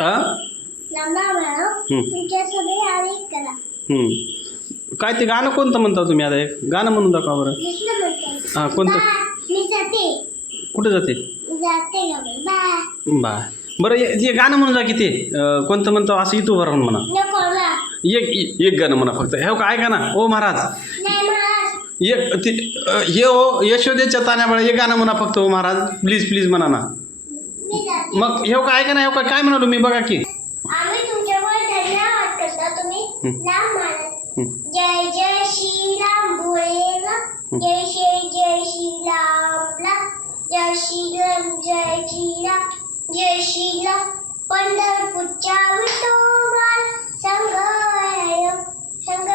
हा हं. काय ते गाणं कोणतं म्हणता तुम्ही आता एक? गाणं म्हणून दाखवा बरं. हां कोणतं? कुठे जाते? का बा. बरं हे हे गाणं म्हणून जा की ते अं, कोणतं म्हणतो असं इथं उभं राहून म्हणा. एक एक- गाणं म्हणा फक्त. हे का ऐका ना. ओ महाराज. नाही महाराज. एक ते हे ओ यशोदेच्या ताण्यामुळे एक गाणं म्हणा फक्त ओ महाराज. प्लीज प्लीज म्हणा ना. मग हे का आहे का काय म्हणालो मी बघा की. आम्ही तुमच्यामुळे धन्यवाद करता तुम्ही नाम मानत? जय जय श्रीराम भोळेला जय श्री जय श्री श्रीरामला. जय श्री श्रीराम जय श्री राम जय श्रीराम. पंढरपूरच्या विठोबा संघ संघ